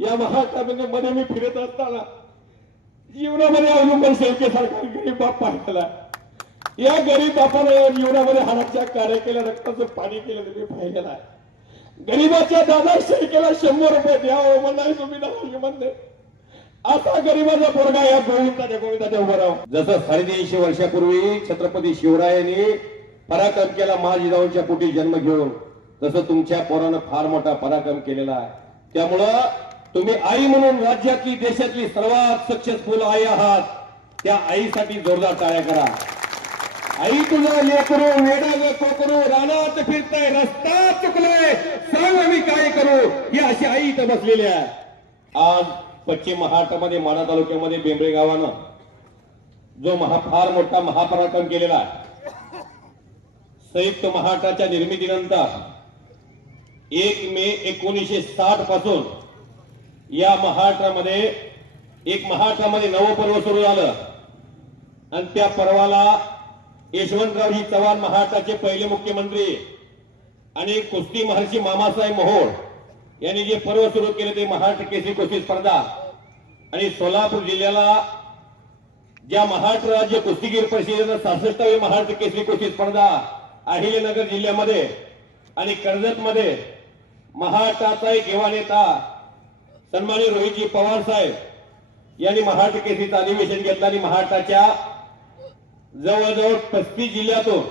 या महाकाव्यामध्ये मी फिरत असताना जीवनामध्ये अवलंबन शेळकेसारखा गरीब बाप पाहिला या गरीब बापानं जीवनामध्ये हाडाच्या कार्य केल्या रक्ताचं पाणी केलं तुम्ही मी पाहिलेलं आहे. गरीबाच्या दादा शेळकेला शंभर रुपये द्या मला तुम्ही दादा म्हणते. असा गरीबाचा पोरगा या गोविंदाच्या गोविंदाच्या उभं राहू जसं साडेतीनशे वर्षापूर्वी छत्रपती शिवरायांनी पराक्रम केला महाजिजाऊंच्या पोटी जन्म घेऊन तसं तुमच्या पोरानं फार मोठा पराक्रम केलेला आहे. त्यामुळं तुम्ही आई म्हणून राज्यातली देशातली सर्वात सक्सेसफुल आई आहात. त्या आईसाठी जोरदार टाळ्या करा. आई तुझा लेकरू वेडा ग कोकरू रानात फिरताय रस्ता चुकलोय सांग आम्ही काय करू ही अशी आई इथं बसलेली आहे. आज पश्चिम महाराष्ट्रामध्ये माडा तालुक्यामध्ये बेंबळे गावानं जो महा फार मोठा महापराक्रम केलेला आहे. संयुक्त महाराष्ट्राच्या निर्मितीनंतर एक मे एकोणीसशे साठपासून या महाराष्ट्रामध्ये एक महाराष्ट्रामध्ये नवं पर्व सुरू झालं. आणि त्या पर्वाला यशवंतरावजी चव्हाण महाराष्ट्राचे पहिले मुख्यमंत्री आणि कुस्ती महर्षी मामासाहेब मोहोळ यांनी जे पर्व सुरू केले ते महाराष्ट्र केसरी कुस्ती स्पर्धा. आणि सोलापूर जिल्ह्याला ज्या महाराष्ट्र राज्य कुस्तीगीर परिषदेनं सहासष्टावी महाराष्ट्र केसरी कुस्ती स्पर्धा अहिल्यानगर जिल्ह्यामध्ये आणि कर्जतमध्ये महाराष्ट्राचा एक युवा नेता सन्मान्य रोहितजी पवार साहेब यांनी महाराष्ट्र केसरीचं अधिवेशन घेतलं आणि महाराष्ट्राच्या जवळजवळ पस्तीस जिल्ह्यातून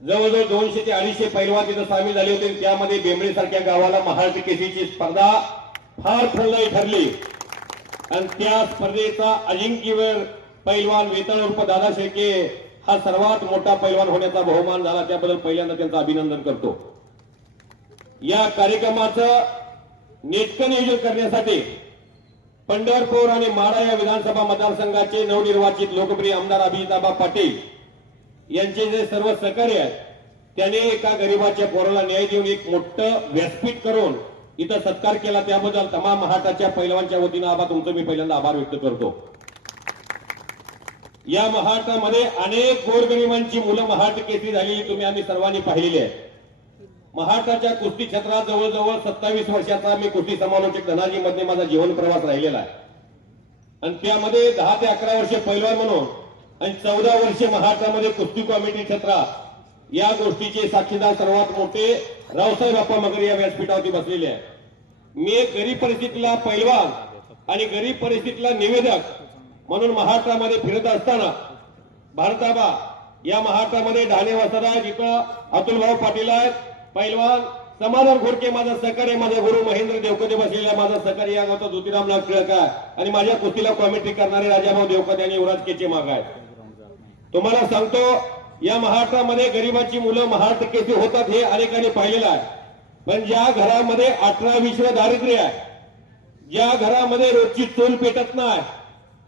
जवळजवळ दोनशे ते अडीचशे पैलवान तिथं सामील झाले होते. आणि त्यामध्ये बेंबळे सारख्या गावाला महाराष्ट्र केसरीची स्पर्धा फार फलदायी ठरली. आणि त्या स्पर्धेचा अजिंक्यवीर पैलवान वेताळ उर्फ दादा शेळके हा सर्वात मोठा पैलवान होण्याचा बहुमान झाला. त्याबद्दल पहिल्यांदा त्यांचं अभिनंदन करतो. या कार्यक्रमाचं नेटकं नियोजन करण्यासाठी पंढरपूर आणि माडा या विधानसभा मतदारसंघाचे नवनिर्वाचित लोकप्रिय आमदार अभिजिताबा पाटील यांचे जे सर्व सहकार्य आहेत त्याने एका गरीबाच्या पोराला न्याय देऊन एक मोठं व्यासपीठ करून इथं सत्कार केला. त्याबद्दल तमाम महाटाच्या पैलवांच्या वतीनं आबा तुमचं मी पहिल्यांदा आभार व्यक्त करतो. या महाराष्ट्रामध्ये अनेक गोरगरिबांची मुलं महाराष्ट्र केसरी झालेली तुम्ही आम्ही सर्वांनी पाहिलेली आहे महाराष्ट्राच्या कुस्ती क्षेत्रात जवळजवळ सत्तावीस वर्षाचा मी कुस्ती समालोचक धनाजी मध्ये माझा जीवन प्रवास राहिलेला आहे. आणि त्यामध्ये दहा ते अकरा वर्षे पैलवान म्हणून आणि चौदा वर्षे महाराष्ट्रामध्ये कुस्ती कॉमिटी क्षेत्रात या गोष्टीचे साक्षीदार सर्वात मोठे रावसाहेब बाप्पा मगरी या व्यासपीठावरती बसलेले आहे मी एक गरीब परिस्थितीला पैलवान आणि गरीब परिस्थितीला निवेदक म्हणून महाराष्ट्रामध्ये फिरत असताना भारताबा या महाराष्ट्रामध्ये ढाणे वसरा जिथं अतुलभाऊ पाटील आहेत. पैलवान समाधान घोडके माझा सहकार्य माझा गुरु महेंद्र देवकदे बसलेला माझा सहकार्य या गावचा ज्योतिराम नाथ टिळक आहे. आणि माझ्या कुस्तीला कॉमेंट्री करणारे राजाभाऊ देवकदे आणि युवराज केचे माग आहेत तुम्हाला सांगतो या महाराष्ट्रामध्ये गरीबाची मुलं महाराष्ट्र केसी होतात हे अनेकांनी पाहिलेलं आहे. पण ज्या घरामध्ये अठरा विश्व दारिद्र्य आहे ज्या घरामध्ये रोजची चूल पेटत नाही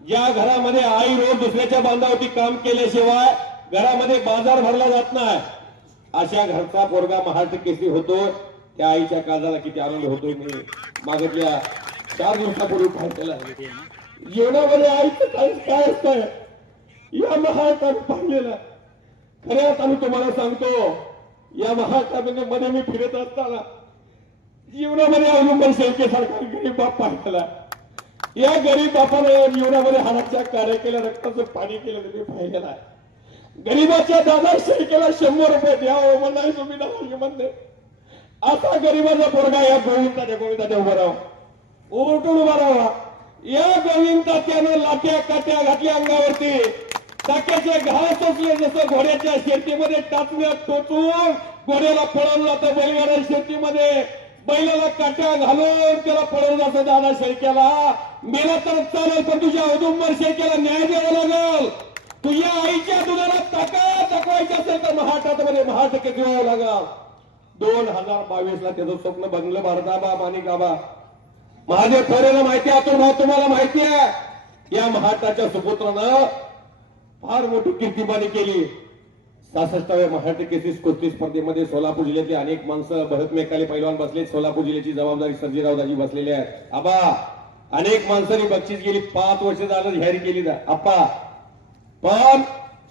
ज्या घरामध्ये आई रोज दुसऱ्याच्या बांधावरती काम केल्याशिवाय घरामध्ये बाजार भरला जात नाही अशा घरचा पोरगा महाराष्ट्र केसरी होतो त्या आईच्या काळजाला किती आनंद होतोय मी मागतल्या चार दिवसापूर्वी पाहिलेला आहे. म्हणजे जीवनामध्ये आईचं काय काय असतंय या महाराष्ट्रात पाहिलेला आहे. खऱ्यात आम्ही तुम्हाला सांगतो या महाराष्ट्रामध्ये मी फिरत असताना जीवनामध्ये अवलंबन शेळकेसारखा गरीब बाप पाहिलेला या गरीब बापाने जीवनामध्ये हाडाच्या कार्य केल्या रक्ताचं पाणी केलं ते मी पाहिलेलं आहे गरीबाच्या दादा शेळकेला शंभर रुपये द्यावं. हो, मला तुम्ही दादा म्हणते असा गरीबाचा पोरगा या गोविंदाच्या गोविंदाच्या उभा राहा उलटून उभा राहा या गोविंदा त्यानं लाट्या काट्या घातल्या अंगावरती. टाक्याचे घास असले जसं घोड्याच्या शेतीमध्ये टाचण्यात टोचून घोड्याला पळवलं तर बैलगाड्या शेतीमध्ये. बैलाला काट्या घालून त्याला पळवलं जातं. दादा शेळक्याला मेला तर चालेल पण तुझ्या औदुंबर शेळक्याला न्याय द्यावा लागल. तुझ्या आईच्या दुधाला ताकद असेल तर महाराष्ट्रामध्ये महाटक्के ठेवावं लागा दोन हजार बावीस ला त्याचं स्वप्न बनलं भारताबा माणिकाबा महादेव खरेला माहिती आहे अतुल भाऊ तुम्हाला माहिती आहे. या महाराष्ट्राच्या सुपुत्रानं फार मोठी कीर्तिबानी केली. सहासष्टाव्या महाराष्ट्र केसरी कुस्ती स्पर्धेमध्ये सोलापूर जिल्ह्यातली अनेक माणसं भरत मेकाले पैलवान बसले सोलापूर जिल्ह्याची जबाबदारी सर्जीरावदाजी बसलेले आहेत. आबा अनेक माणसांनी बक्षीस गेली. पाच वर्ष झालं जाहीर केली ना. आप्पा पण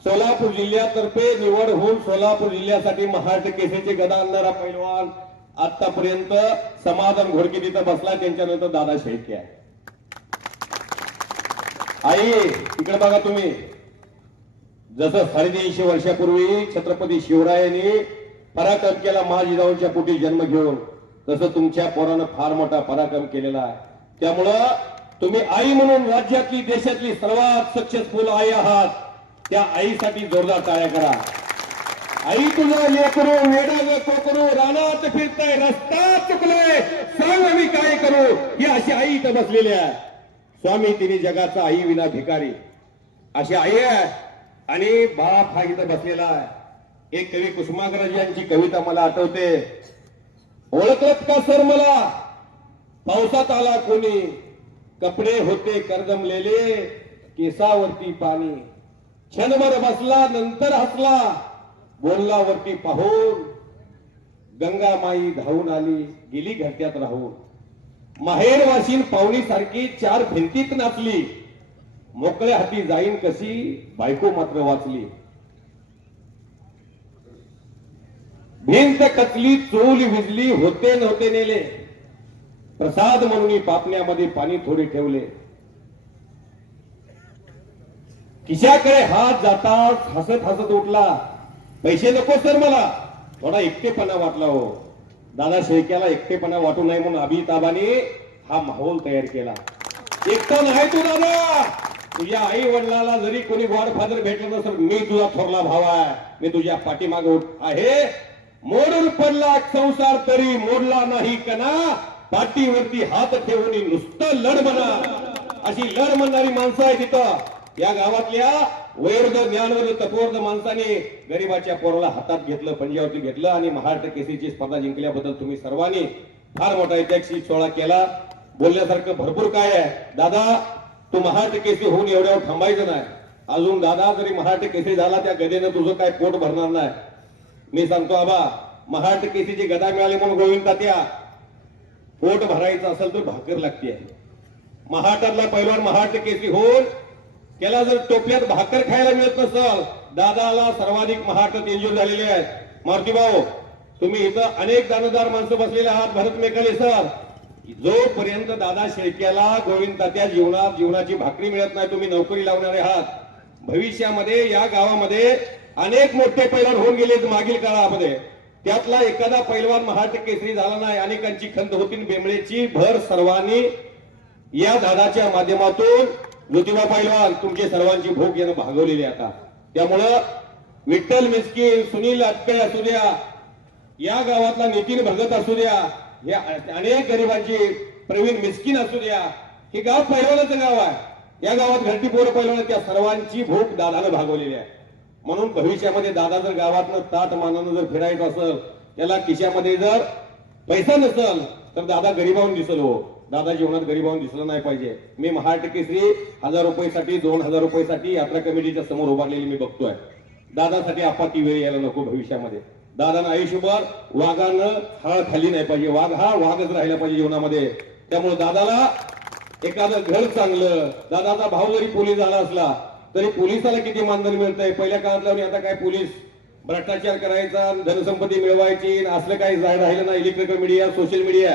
सोलापूर जिल्ह्यातर्फे निवड होऊन सोलापूर जिल्ह्यासाठी महाराष्ट्र केसरीचे गदा आणणारा पैलवान आतापर्यंत समाधान घोडके तिथं बसला त्यांच्यानंतर दादा शेळके आहे. आई इकडे बघा तुम्ही. जसं साडेतीनशे वर्षापूर्वी छत्रपती शिवरायांनी पराक्रम केला महाजिजाऊंच्या पोटी जन्म घेऊन तसं तुमच्या पोरानं फार मोठा पराक्रम केलेला आहे. त्यामुळं तुम्ही आई म्हणून राज्यातली देशातली सर्वात सक्सेसफुल आई आहात. त्या आईसाठी जोरदार टाळ्या करा. आई तुझा लेकरू वेडा कोकरू रानात फिरताय रस्ता चुकलोय सांग मी काय करू? ही अशी आई इथं बसलेली आहे. स्वामी तिने जगाचा आई विना भिकारी. अशी आई आहे आणि बाप हा इथं बसलेला आहे. एक कवी कुसुमाग्रज यांची कविता मला आठवते. ओळखत का सर मला? पावसात आला कोणी? कपडे होते करदमलेले केसावरती पाणी. क्षणभर बसला नंतर हसला. बोलला वरती पाहून गंगा माई धावून आली गेली घरट्यात राहून. माहेर वाशीन पाहुणी सारखी चार भिंतीत नाचली. मोकळ्या हाती जाईन कशी बायको मात्र वाचली. भिंत कचली चोल विजली होते नव्हते नेले. प्रसाद म्हणून पापण्यामध्ये पाणी थोडे ठेवले. खिशाकडे हात जाताच हसत हसत उठला. पैसे नको सर मला. थोडा एकटेपणा वाटला हो. दादा शेळक्याला एकटेपणा वाटू नये म्हणून अभिताबाने हा माहोल तयार केला. एकटा नाही तू दादा. तुझ्या आई वडिलाला जरी कोणी गॉडफादर भेटलं नसेल मी तुझा थोरला भाव आहे. मी तुझ्या पाठीमाग आहे. मोडून पडला संसार तरी मोडला नाही कना पाठीवरती हात ठेवून नुसतं लढ म्हणा अशी लढ म्हणणारी माणसं आहे तिथं. या गावातल्या वयोवृद्ध ज्ञानवर्ध तपोवर्ध माणसाने गरीबाच्या पोराला हातात घेतलं पंजावरती घेतलं आणि महाराष्ट्र केसरीची स्पर्धा जिंकल्याबद्दल तुम्ही सर्वांनी फार मोठा ऐतिहासिक सोहळा केला. बोलण्यासारखं भरपूर काय आहे. दादा तू महाराष्ट्र केसरी होऊन एवढ्यावर थांबायचं नाही. अजून दादा जरी महाराष्ट्र केसरी झाला त्या गदेनं तुझं काय पोट भरणार नाही. मी सांगतो आबा महाराष्ट्र केसरीची गदा मिळाली म्हणून गोविंद तात्या पोट भरायचं असेल तर भाकर लागते. महाराष्ट्रातला पैलवान महाराष्ट्र केसरी होऊन त्याला जर टोपल्यात भाकर खायला मिळत नसल दादाला सर्वाधिक महाराष्ट्रात एन्जॉय झालेले आहेत. मारुती भाऊ तुम्ही इथं अनेक दानदार माणसं बसलेले आहात भरत मेकाले सर. जोपर्यंत दादा शेळक्याला गोविंद तात्या जीवनात जीवनाची भाकरी मिळत नाही तुम्ही नोकरी लावणारे आहात. भविष्यामध्ये या गावामध्ये अनेक मोठे पैलवान होऊन गेले मागील काळामध्ये. त्यातला एखादा पैलवान महाराष्ट्र केसरी झाला नाही अनेकांची खंत होती बेंबळेची भर सर्वांनी या दादाच्या माध्यमातून ज्योतिबा पैलवान तुमची सर्वांची भूक यानं भागवलेली आता. त्यामुळं विठ्ठल मिस्किन सुनील अटकळ असू द्या या गावातला नितीन भगत असू द्या या अनेक गरिबांची प्रवीण मिस्किन असू द्या हे गाव पैलवानाचं गाव आहे. या गावात घरटी पोरं पैलवान त्या सर्वांची भूक दादानं भागवलेली आहे. म्हणून भविष्यामध्ये दादा जर गावातनं ताट मानानं जर फिरायचं असेल त्याला खिशामध्ये जर पैसा नसल तर दादा गरिबाहून दिसल हो. दादा जीवनात गरीबाहून दिसलं नाही पाहिजे. मी महाराष्ट्र केसरी हजार रुपयेसाठी दोन हजार रुपयेसाठी यात्रा कमिटीच्या समोर उभारलेली मी बघतोय. दादासाठी आपत्ती वेळ यायला नको भविष्यामध्ये. दादानं आयुष्यभर वाघानं हळ खाली नाही पाहिजे. वाघ हा वाघच राहिला पाहिजे जीवनामध्ये. त्यामुळे दादाला एखादं घर चांगलं दादाचा भाऊ जरी पोलीस झाला असला तरी पोलिसाला किती मानधन मिळतंय? पहिल्या काळातल्या आणि आता काय पोलीस? भ्रष्टाचार करायचा धनसंपत्ती मिळवायची असलं काही राहिलं नाही इलेक्ट्रिकल मीडिया सोशल मीडिया.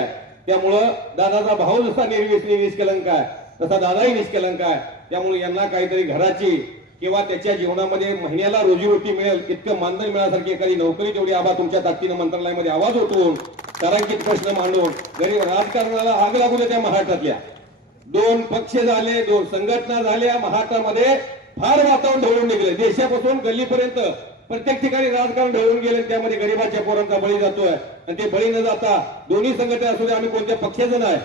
त्यामुळं दादाचा भाऊ जसा निर्विस निष्कलंक आहे तसा दादाही निष्कलंक आहे त्यामुळे यांना काहीतरी घराची किंवा त्याच्या जीवनामध्ये महिन्याला रोजीरोटी मिळेल इतकं मानधन मिळण्यासारखी एखादी नोकरी तेवढी आबा तुमच्या ताकदीनं मंत्रालयामध्ये आवाज उठवून तारांकित प्रश्न मांडून गरीब राजकारणाला आग लागू दे त्या महाराष्ट्रातल्या. दोन पक्ष झाले दोन संघटना झाल्या महाराष्ट्रामध्ये फार वातावरण ढवळून निघले. देशापासून गल्लीपर्यंत प्रत्येक ठिकाणी राजकारण ढवळून गेले त्यामध्ये गरीबाच्या पोरांचा बळी जातोय. आणि ते बळी न जाता दोन्ही संघटना असू दे आम्ही कोणत्या पक्षाचं नाही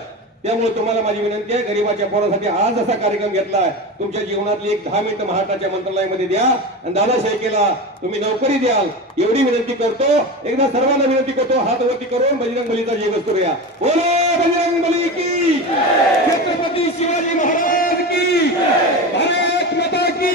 त्यामुळे तुम्हाला माझी विनंती आहे गरीबाच्या पोरासाठी आज असा कार्यक्रम घेतलाय तुमच्या जीवनातली एक दहा मिनिटं महाराष्ट्राच्या मंत्रालयामध्ये द्या आणि दादा शेळकेला तुम्ही नोकरी द्याल. एवढी विनंती करतो. एकदा सर्वांना विनंती करतो हात वरती करून बजरंग बलीचा जयघोष करूया बोलो बजरंग बली की छत्रपती शिवाजी महाराज की भारत माता की